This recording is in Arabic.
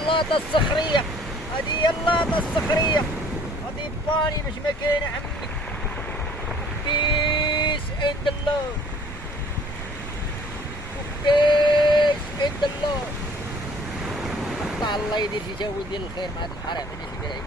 اللاطة الصخرية، هذه هي اللاطة الصخرية، هذه باني باش ما كاين عمي. بيس عند الله، بيس عند الله. الله يدير شي جوي ديال الخير مع هاد الحرام اللي في